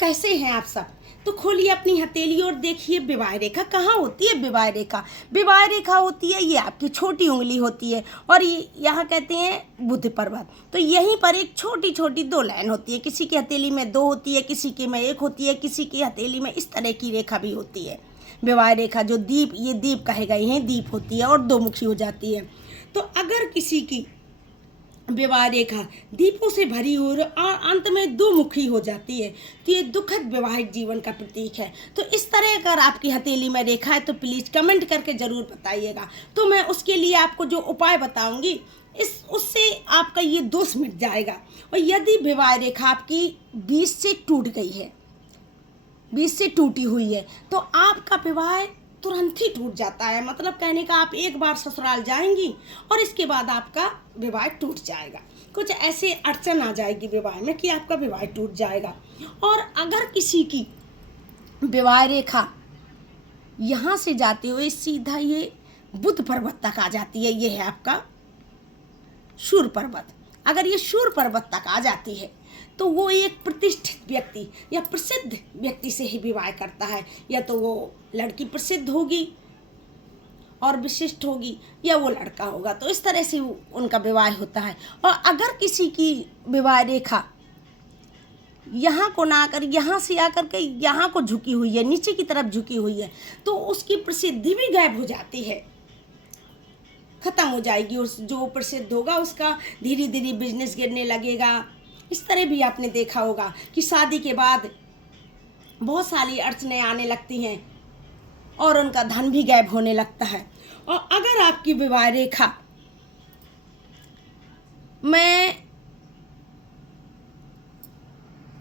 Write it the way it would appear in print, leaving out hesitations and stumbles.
कैसे हैं आप सब? तो खोलिए अपनी हथेली और देखिए विवाह रेखा कहाँ होती है। विवाह रेखा, विवाह रेखा होती है, ये आपकी छोटी उंगली होती है और ये यहाँ कहते हैं बुध पर्वत। तो यहीं पर एक छोटी छोटी 2 लाइन होती है। किसी की हथेली में 2 होती है, किसी के में 1 होती है, किसी की हथेली में इस तरह की रेखा भी होती है। विवाह रेखा जो दीप, ये दीप कहे गए हैं, दीप होती है और 2 मुखी हो जाती है। तो अगर किसी की विवाह रेखा दीपों से भरी और अंत में 2 मुखी हो जाती है तो ये दुखद वैवाहिक जीवन का प्रतीक है। तो इस तरह अगर आपकी हथेली में रेखा है तो प्लीज़ कमेंट करके ज़रूर बताइएगा। तो मैं उसके लिए आपको जो उपाय बताऊंगी उससे आपका ये दोष मिट जाएगा। और यदि विवाह रेखा आपकी 20 से टूट गई है, 20 से टूटी हुई है, तो आपका विवाह तुरंत ही टूट जाता है। मतलब कहने का आप एक बार ससुराल जाएंगी और इसके बाद आपका विवाह टूट जाएगा। कुछ ऐसे अड़चन आ जाएगी विवाह में कि आपका विवाह टूट जाएगा। और अगर किसी की विवाह रेखा यहाँ से जाते हुए सीधा ये बुध पर्वत तक आ जाती है, ये है आपका शूर पर्वत। अगर ये शूर पर्वत तक आ जाती है तो वो एक प्रतिष्ठित व्यक्ति या प्रसिद्ध व्यक्ति से ही विवाह करता है। या तो वो लड़की प्रसिद्ध होगी और विशिष्ट होगी या वो लड़का होगा। तो इस तरह से उनका विवाह होता है। और अगर किसी की विवाह रेखा यहाँ को ना आकर यहाँ से आकर के यहाँ को झुकी हुई है, नीचे की तरफ झुकी हुई है, तो उसकी प्रसिद्धि भी गायब हो जाती है, खत्म हो जाएगी। उस जो प्रसिद्ध होगा उसका धीरे धीरे बिजनेस गिरने लगेगा। इस तरह भी आपने देखा होगा कि शादी के बाद बहुत सारी अड़चनें आने लगती हैं और उनका धन भी गायब होने लगता है। और अगर आपकी विवाह रेखा में